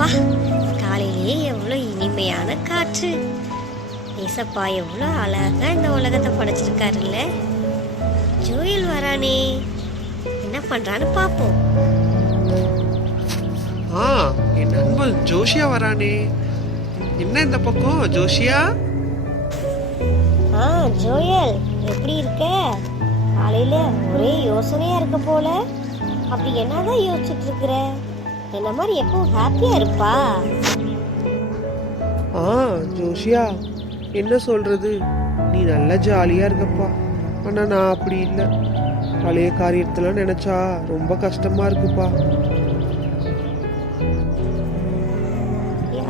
அப்பா, காலையிலேயே எவ்வளோ இனிமையான காற்று. ஏசப்பா எவ்வளோ அழகா இந்த உலகத்தை படைச்சிருக்காருல்ல. ஜோயல் வரானே, என்ன பண்றான்னு பாப்போம். என் நண்பன் ஜோஷியா வரானே. என்ன இந்த பக்கம் ஜோஷியா? ஜோயல் எப்படி இருக்க? காலையில ஒரே யோசனையா இருக்க போல. அப்படி என்னதான் யோசிச்சுட்டு இருக்கிற? என்ன மாதிரி எப்பவும் ஹாப்பியா இருப்பா? ஜோஷியா, என்ன சொல்றது, நீ நல்ல ஜாலியா இருக்கப்பா. ஆனா நான் அப்படி இல்லை. பழைய காரியத்தெல்லாம் நினைச்சா ரொம்ப கஷ்டமா இருக்குப்பா.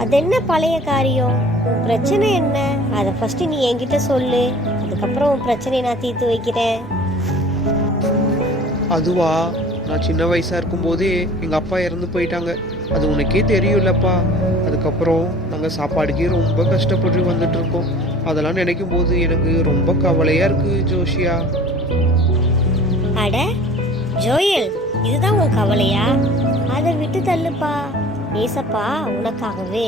அது என்ன பழைய காரியம்? உன் பிரச்சனை என்ன? அதை ஃபர்ஸ்ட் நீ என்கிட்ட சொல்லு. அதுக்கப்புறம் உன் பிரச்சனையை நான் தீர்த்து வைக்கிறேன். அதுவா, நான் சின்ன வயசா இருக்கும் போதே எங்க அப்பா இறந்து போயிட்டாங்க. அது உனக்கே தெரியும்லப்பா. அதுக்கப்புறம் நாங்கள் சாப்பாடுக்கே ரொம்ப கஷ்டப்பட்டு வந்துட்டு இருக்கோம். அதெல்லாம் நினைக்கும் போது எனக்கு ரொம்ப கவலையா இருக்கு ஜோஷியா. அட ஜோயல், இதுதான் உன் கவலையா? அதை விட்டு தள்ளுப்பா. ஏசப்பா உனக்காகவே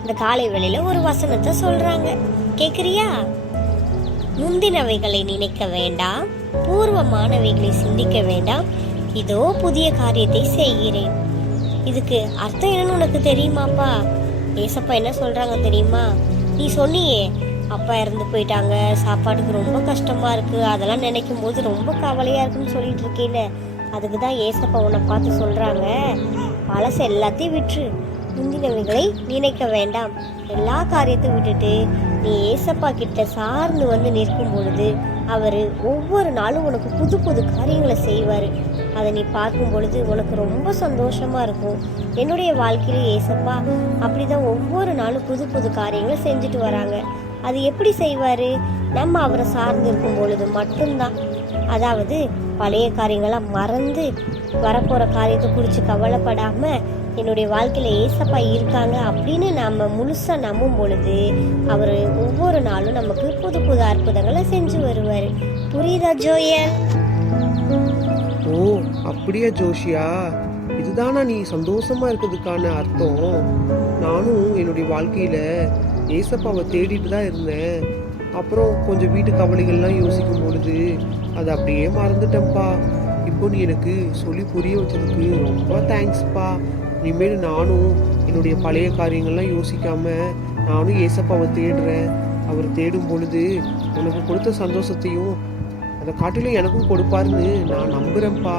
இந்த காலை வேளையில ஒரு வசனத்தை சொல்றாங்க, கேக்குறியா? முந்தினவைகளை நினைக்க வேண்டாம், பூர்வமானவைகளை சிந்திக்க வேண்டாம், இதோ புதிய காரியத்தை செய்கிறேன். இதுக்கு அர்த்தம் என்னன்னு உனக்கு தெரியுமாப்பா? ஏசப்பா என்ன சொல்றாங்க தெரியுமா? நீ சொன்னியே அப்பா இறந்து போயிட்டாங்க, சாப்பாட்டுக்கு ரொம்ப கஷ்டமா இருக்கு, அதெல்லாம் நினைக்கும் போது ரொம்ப கவலையா இருக்குன்னு சொல்லிட்டு இருக்கேல. அதுக்கு தான் ஏசப்பா உன்னை பார்த்து சொல்றாங்க, பழச எல்லாத்தையும் விட்டுரு, முந்தினவைகளை நினைக்க வேண்டாம். எல்லா காரியத்தையும் விட்டுட்டு நீ ஏசப்பா கிட்ட சார்ந்து வந்து நிற்கும் பொழுது அவர் ஒவ்வொரு நாளும் உனக்கு புது புது காரியங்களை செய்வார். அதை நீ பார்க்கும் பொழுது உனக்கு ரொம்ப சந்தோஷமா இருக்கும். என்னுடைய வாழ்க்கையில ஏசப்பா அப்படிதான் ஒவ்வொரு நாளும் புது புது காரியங்களை செஞ்சுட்டு வராங்க. அது எப்படி செய்வாரு? நம்ம அவரை சார்ந்து இருக்கும் பொழுது மட்டும்தான். அதாவது பழைய காரியங்களாம் மறந்து வரப்போற காரியத்தை குறித்து கவலைப்படாம என்னுடைய வாழ்க்கையில ஏசப்பா இருக்காங்க அப்படின்னு நாம முழுசா நம்பும் பொழுது அவர் ஒவ்வொரு நாளும் நமக்கு புது புது அற்புதங்களை செஞ்சு வருவாரு. புரியுதா ஜோயல்? ஓ அப்படியா ஜோஷியா, இதுதானா நீ சந்தோஷமா இருக்கிறதுக்கான அர்த்தம்? நானும் என்னுடைய வாழ்க்கையில ஏசப்பாவை தேடிட்டு தான் இருந்தேன். அப்புறம் கொஞ்சம் வீட்டு கவலைகள்லாம் யோசிக்கும் பொழுது அதை அப்படியே மறந்துட்டேன்ப்பா. இப்போ நீ எனக்கு சொல்லி புரிய வச்சதுக்கு ரொம்ப தேங்க்ஸ்ப்பா. இனிமேல் நானும் என்னுடைய பழைய காரியங்கள்லாம் யோசிக்காம நானும் ஏசப்பாவை தேடுறேன். அவர் தேடும் பொழுது உனக்கு கொடுத்த சந்தோஷத்தையும் அதை காட்டிலும் எனக்கும் கொடுப்பாருன்னு நான் நம்புறேன்ப்பா.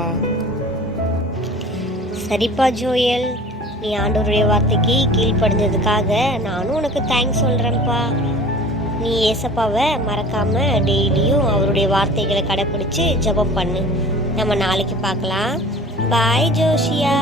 சரிப்பா ஜோயல், நீ ஆண்டவருடைய வார்த்தைக்கு கீழ்ப்படிஞ்சதுக்காக நானும் உனக்கு தேங்க்ஸ் சொல்றேன்ப்பா. நீ ஏசப்பாவை மறக்காம டெய்லியும் அவருடைய வார்த்தைகளை கடைப்பிடிச்சு ஜெபம் பண்ணு. நம்ம நாளைக்கு பார்க்கலாம். பாய் ஜோஷியா.